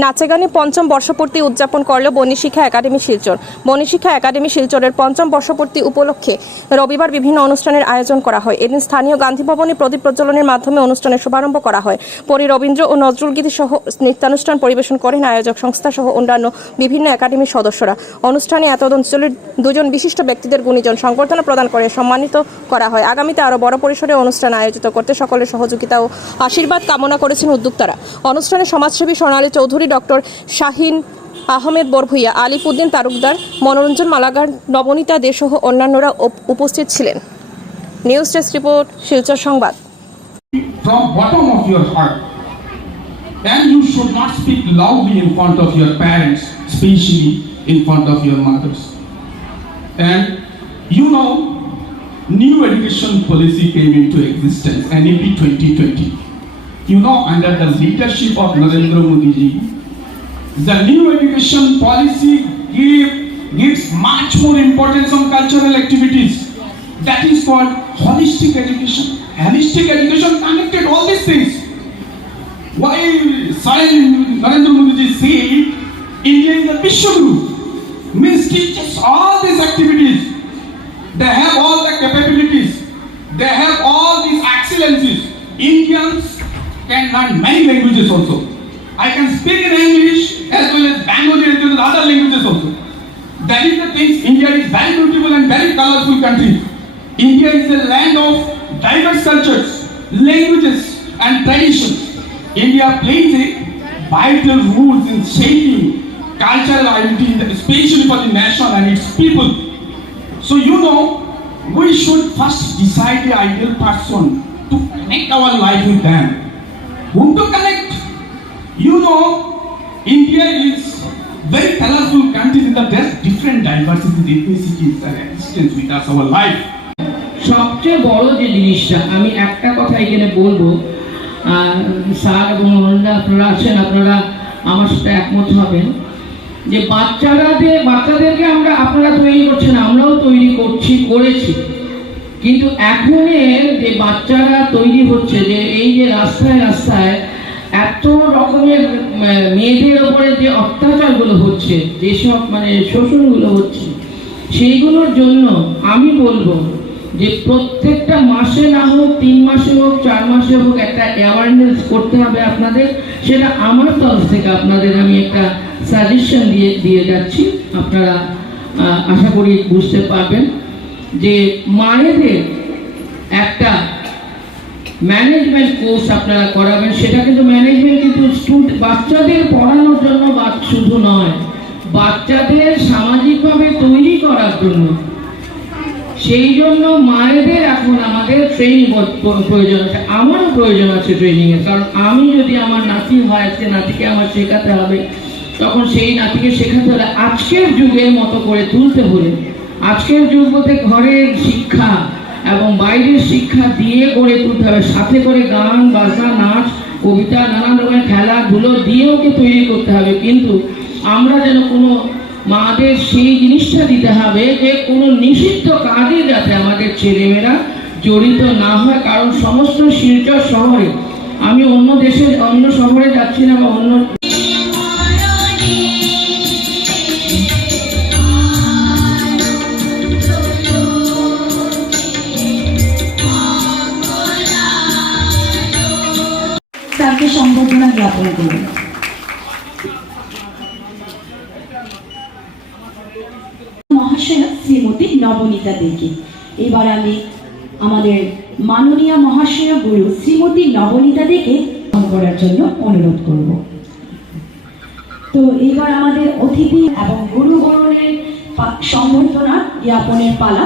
নাচে গানে পঞ্চম বর্ষপূর্তি উদযাপন করল বনী শিক্ষা একাডেমি শিলচর। বনী শিক্ষা একাডেমি শিলচরের পঞ্চম বর্ষপূর্তি উপলক্ষে রবিবার বিভিন্ন অনুষ্ঠানের আয়োজন করা হয়। এদিন স্থানীয় গান্ধী ভবনে প্রদীপ প্রজ্বলনের মাধ্যমে অনুষ্ঠানের শুভারম্ভ করা হয়। পরে রবীন্দ্র ও নজরুল গীতি সহ নৃত্যানুষ্ঠান পরিবেশন করেন আয়োজক সংস্থা সহ অন্যান্য বিভিন্ন একাডেমির সদস্যরা। অনুষ্ঠানে এত অঞ্চলের দুজন বিশিষ্ট ব্যক্তিদের গুণীজন সংবর্ধনা প্রদান করে সম্মানিত করা হয়। আগামীতে আরও বড় পরিসরে অনুষ্ঠান আয়োজিত করতে সকলের সহযোগিতা ও আশীর্বাদ কামনা করেছেন উদ্যোক্তারা। অনুষ্ঠানে সমাজসেবী সোনালী চৌধুরী, ডক্টর শাহিন আহমেদ বরভুইয়া, আলিফউদ্দিন তালুকদার, মনোরঞ্জন মালাকার, নবনীতা দে সহ অন্যান্যরা উপস্থিত ছিলেন। নিউজ ডেস্ক রিপোর্ট, শিলচর সংবাদ। From bottom of your heart, and you should not speak loudly in front of your parents, especially in front of your mothers. And you know, new education policy came into existence, NEP 2020. You know, under the leadership of Narendra Modi ji, the new education policy gives much more importance on cultural activities. That is called holistic education. Holistic education connected all these things. Why Narendra Modi ji said India is a Vishwaguru, means teaches all these activities. They have all the capabilities. They have all these excellencies. Indians can learn many languages also. I can speak in English as well as Bengali as well as other languages also. That is the things. India is very beautiful and very colorful country. India is a land of diverse cultures, languages and traditions. India plays a vital role in shaping cultural identity, especially for the nation and its people. So you know, we should first decide the ideal person to connect our life with them. Whom to connect? You know, India is very colorful country with the different diversities, ethnicities and existence with us our life. সবচেয়ে বড় যে জিনিসটা আমি একটা কথা এখানে বলবো, sir এবং আপনারা আছেন, আপনারা আমার সাথে একমত হবেন যে বাচ্চাদেরকে আপনারা তৈরি করছেন, আমরাও তৈরি করেছি, কিন্তু এখনের যে বাচ্চারা তৈরি হচ্ছে, যে এই যে রাস্তায় রাস্তায় এত রকমের মেয়েদের ওপরে যে অত্যাচারগুলো হচ্ছে, যেসব শোষণগুলো হচ্ছে, সেইগুলোর জন্য আমি বলবো যে প্রত্যেকটা মাসে না হোক, 3 মাসে হোক, 4 মাসে হোক, একটা অ্যাওয়ারনেস করতে হবে আপনাদের। সেটা আমার তরফ থেকে আপনাদের আমি একটা সাজেশন দিয়ে যাচ্ছি। আপনারা আশা করি বুঝতে পারবেন যে মায়েদের একটা ম্যানেজমেন্ট কোর্স আপনারা করাবেন। সেটা কিন্তু ম্যানেজমেন্ট কিন্তু বাচ্চাদের পড়ানোর জন্য শুধু নয়, বাচ্চাদের সামাজিকভাবে তৈরি করার জন্য। সেই জন্য মায়েদের এখন আমাদের ট্রেনিং প্রয়োজন আছে, আমারও প্রয়োজন আছে ট্রেনিংয়ের। কারণ আমি যদি আমার নাতি হয়, আজকে নাতিকে আমার শেখাতে হবে, তখন সেই নাতিকে শেখাতে হলে আজকের যুগের মতো করে তুলতে হলে, আজকের যুগ বলতে ঘরের শিক্ষা এবং বাইরের শিক্ষা দিয়ে গড়ে তুলতে হবে, সাথে করে গান বাজনা, নাচ, কবিতা, নানান রকমের খেলাধুলো দিয়ে ওকে তৈরি করতে হবে। কিন্তু আমরা যেন কোনো মাদের সেই জিনিসটা দিতে হবে যে কোনো নিষিদ্ধ কাজে যাতে আমাদের ছেলেমেয়েরা জড়িত না হয়। কারণ সমস্ত শিলচর শহরে, আমি অন্য শহরে যাচ্ছি না বা অন্য তাকে সম্বর্ধনা জ্ঞাপন করুন। মহাশয়া শ্রীমতী নবনীতা দেকে এবার আমি আমাদের মাননীয় মহাশয়া গুরু শ্রীমতী নবনীতা দেকে করার জন্য অনুরোধ করব। তো এবার আমাদের অতিথি এবং গুরু বরণের সম্বর্ধনা জ্ঞাপনের পালা।